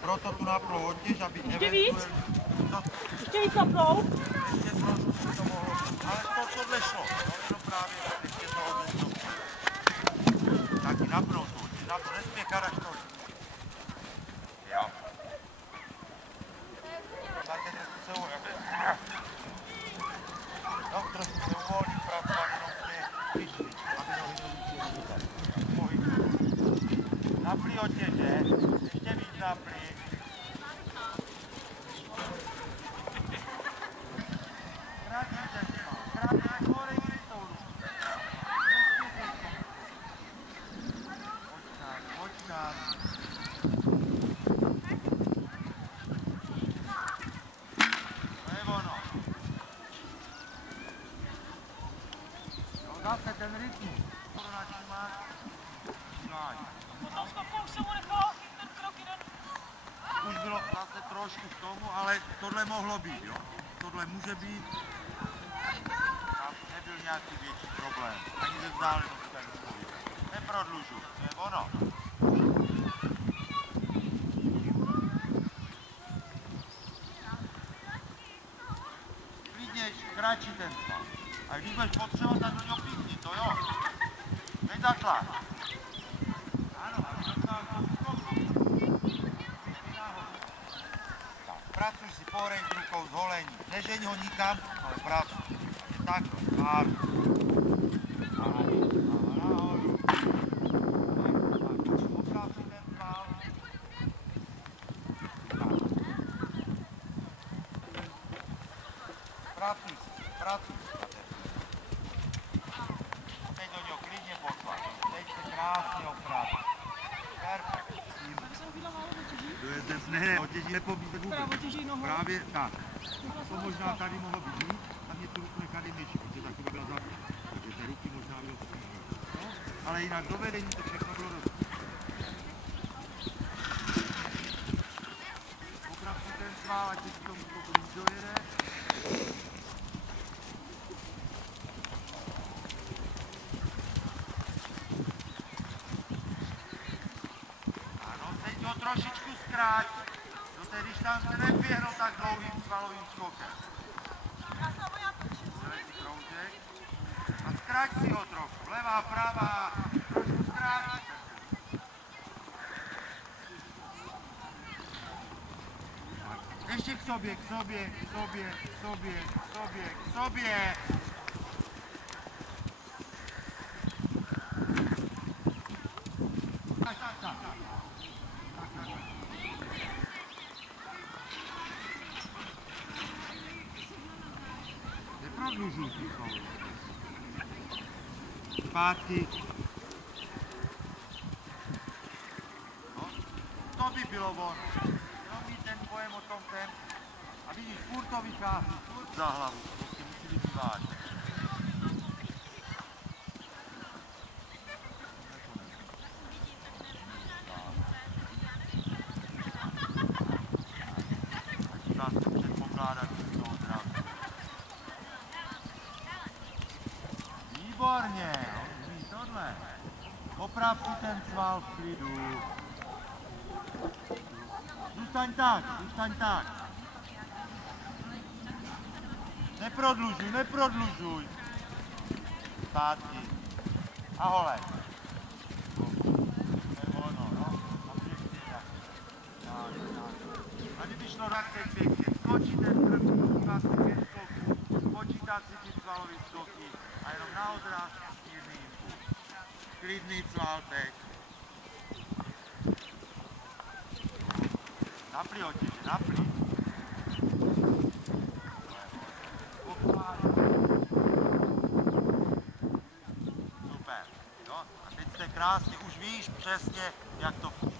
Proto tu naplou otěž, aby Ještě víc? Ještě víc naplou? Ještě trošku by to mohlo být. Ale tohle šlo. No, jenom právě ještě to odešlo. Taky napnout tu otěž. Nespěchat až tolik. Jo. Tak trošku se uvolní. No, trošku se uvolní, pracovat jenom v té kyšli, aby nohy nevyčili. Pohyb. Naplí otěže, ještě víc naplí. Zase ten rytmus. Potom stopou už se mu nechala ten krok jeden. Už bylo zase trošku k tomu, ale tohle mohlo být, jo. Tohle může být. Tam nebyl nějaký větší problém. Ani ze vzdálenosti tak nepovím. Neprodlužu, to je ono. Klidnější, kratší ten sval. A když budeš potřebovat, tak do něho píchni, to jo. Dej zatlak. Ano, aby dostal tomu skoku. Tak, pracuj si pohorej s rukou, z holení. Nežeň ho nikam, ale pracuj. Takhle, pár. Nahoru. Oprav si ten sval. Pracuj si, pracuj si. Teď do něho klidně poslat. Teď se krásně opravit. Perfekt. Ne, otěží nepobíte vůbec. Právě tak. To možná tady mohlo být víc, tam je tu ruku nechali myši, protože taky byla zavřena. Takže ty ruky možná bylo snížit. No, ale jinak do vedení to všechno bylo dobré. Oprav si ten sval, ať si k tomu skoku víc dojede. Teď ho trošičku zkráť, do té distance neběhnou tak dlouhým svalovým skokem. Celý si kroužek a zkráť si ho trochu, levá, pravá, trošku zkráť. Ještě k sobě, k sobě, k sobě, k sobě, k sobě, k sobě. Tak. Neprodlužuj ty koule. Zpátky. No, to by bylo ono. Jenom mít ten pojem o tom tempu. A vidíš, furt to vychází, furt za hlavu. Prostě musí být vážně. Předpokládat, že to odrazu. Výborně, tohle. Oprav si ten sval v klidu. Zůstaň tak. Neprodlužuj. Zpátky. A holej. A kdyby šlo tak pěkně, skočí ten první, má si 5 skoků, spočítat si ty svalový skoky a jenom na odraz mírný impuls. Klidný sval teď. Naplí otěže, naplí. Super. No, a teď jste krásně, už víš přesně, jak to funguje.